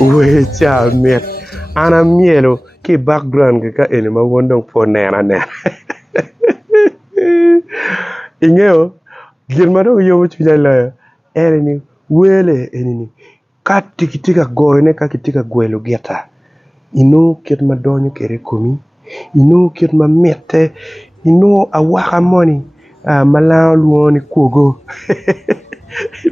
we cha met ana mielo ki background ka ene ma wondong po nena ne ingeo gilma do yo chu la ene wele ene ka tikitika goyne ka kitika gwelo geta ino ket madonyo kere komi ino ket ma mette ino awaka moni mala luoni kogo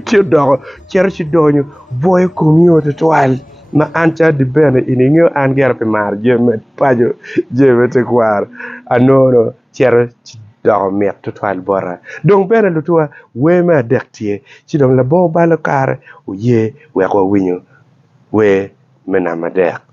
ti do cherchi donyo boy komi o toal na ancha di bene iningyo an gerpe mar jeme pajo jeme te kwar anono cherchi do met toal bora donc bene lutua we ma dektie ci dom la bo balo kar o ye we ko winyo we menama dek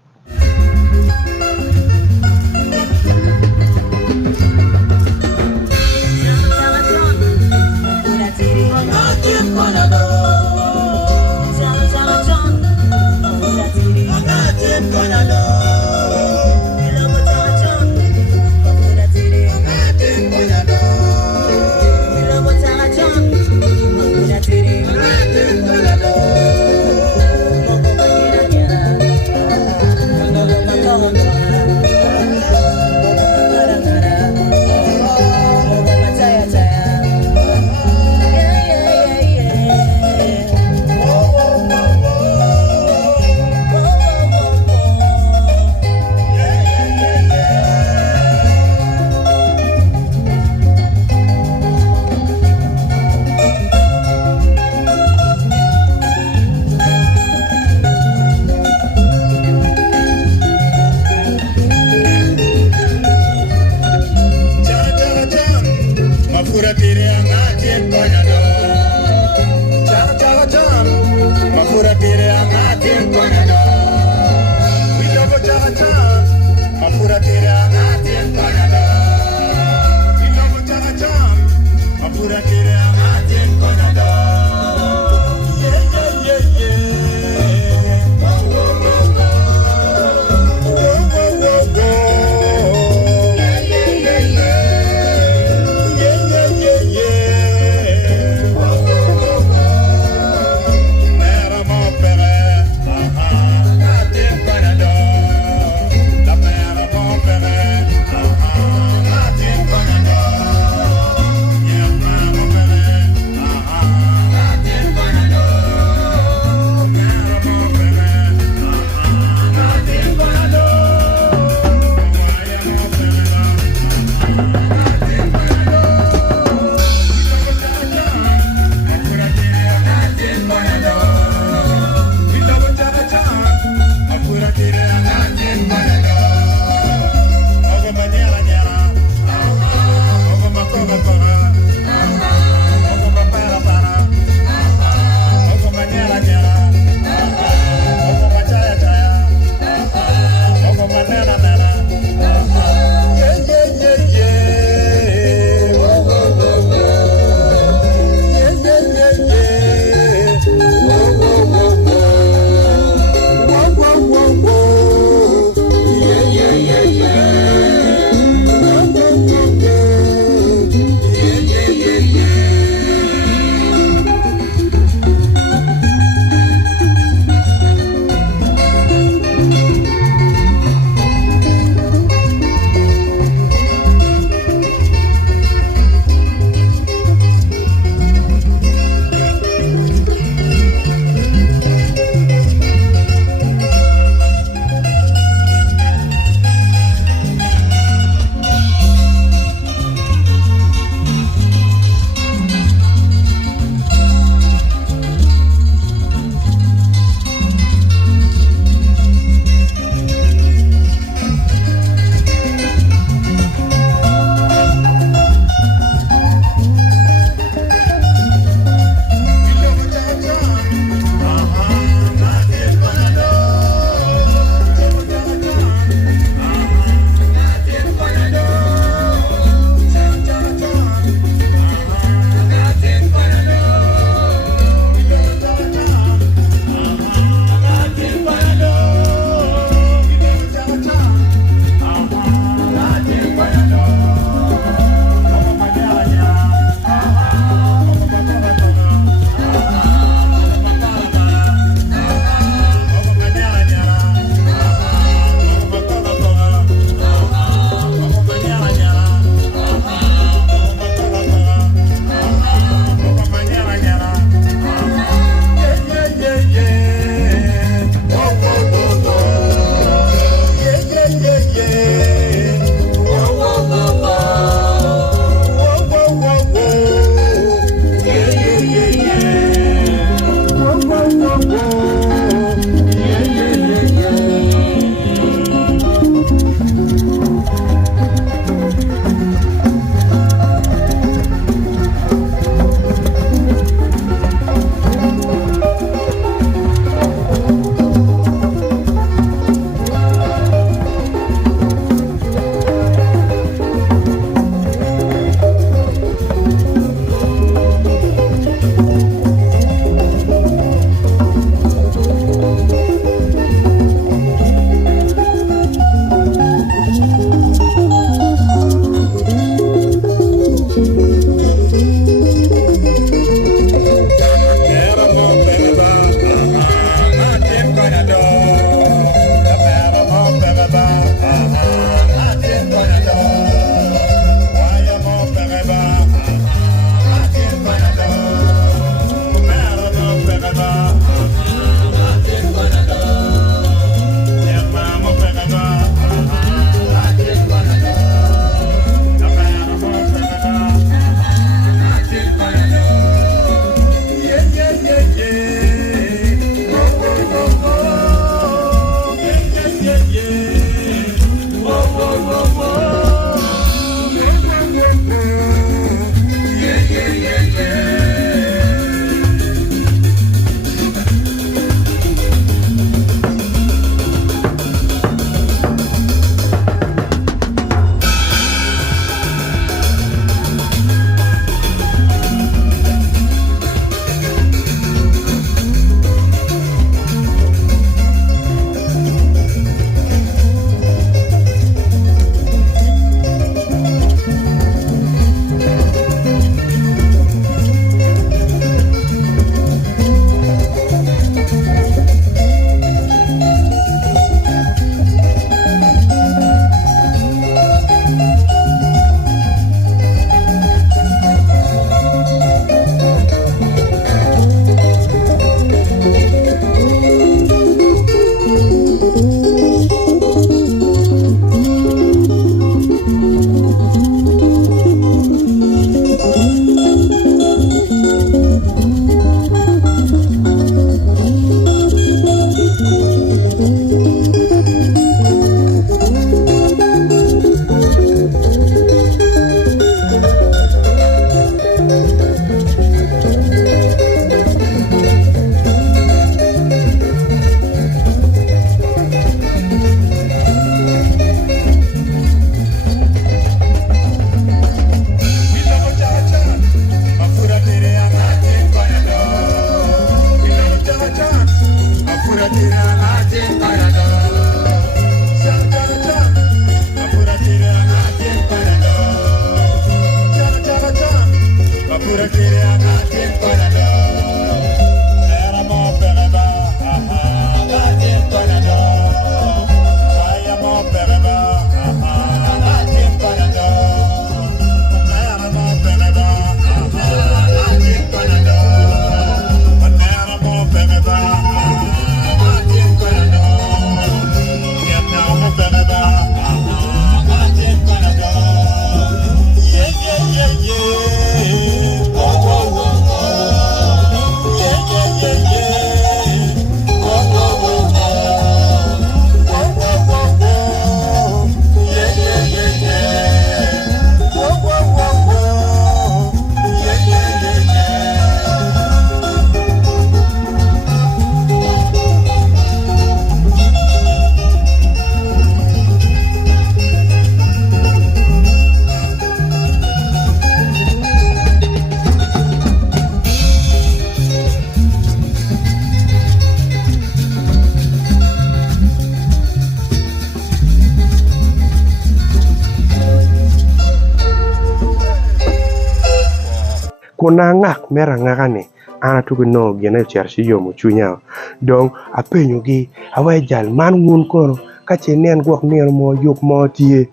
kuna ngak mera ngakani ana tuku no gina chershi yomo chunya dong apenyo gi awe jal man ngun kono kache nen gwak nen mo yuk mo tie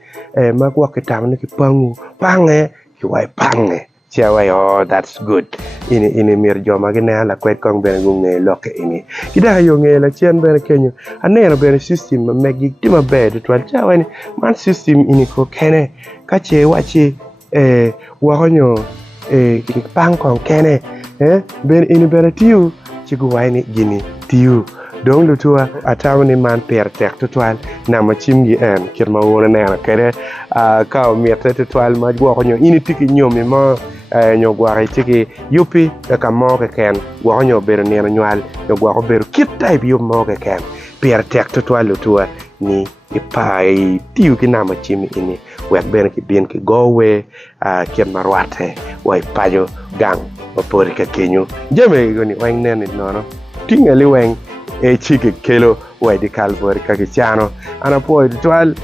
ma gwak kitam ne ki pange ki wai pange Chiaway, oh, that's good. Ini mir joma gine la kwet kong bene gunge loke ini. Kida yo nge la chien bene kenyo. Aneno bene system ma megi tima bed twal chawa ni man system ini ko kene kache wachi wakonyo pang kong kene bene ini bene tiu chigu waini gini tiu. Dong lu tua atawa ni man per tek tutwal na ma chimgi en kirma wona nena kere ka miete tutwal ma wakonyo ini tiki nyomi ma nyo gwari tiki yupi ka mo ke ken wakonyo bero nena nywal nyo gwako bero kit type yup mo ke ken per tek tutwal lu tua ni ipai tiu ki na ma chimi ini wek bene ki bien ki gowe kirma rwate wai pajo gang mapori ka kenyo jame goni wang nene nono tingali wang chike kelo wadi kalbor kagichano ana po twal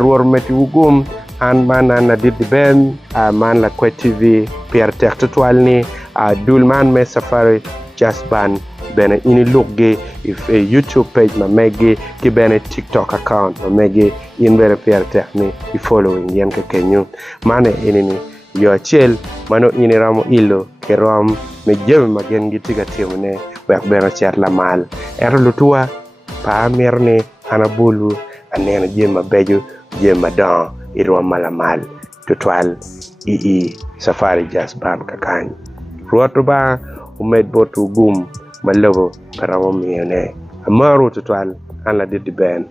ruor meti ugum an man na did the ben man la kwet tv per tek twal ni dul man me safari just ban bene ini lugge if a YouTube page ma mege ki bene TikTok account ma mege in bene per tek ni i following yen ka kenyu mane ini yo chel mano ini ramo ilo ke rom me jeme magen gitiga timune wek beno chat la mal ero lutua pa merne anabulu anena jema beju jema don irwa mala mal tutwal safari just ban kakany ruoto ba umed botu gum malobo karamo miene amaru tutwal ala didi ben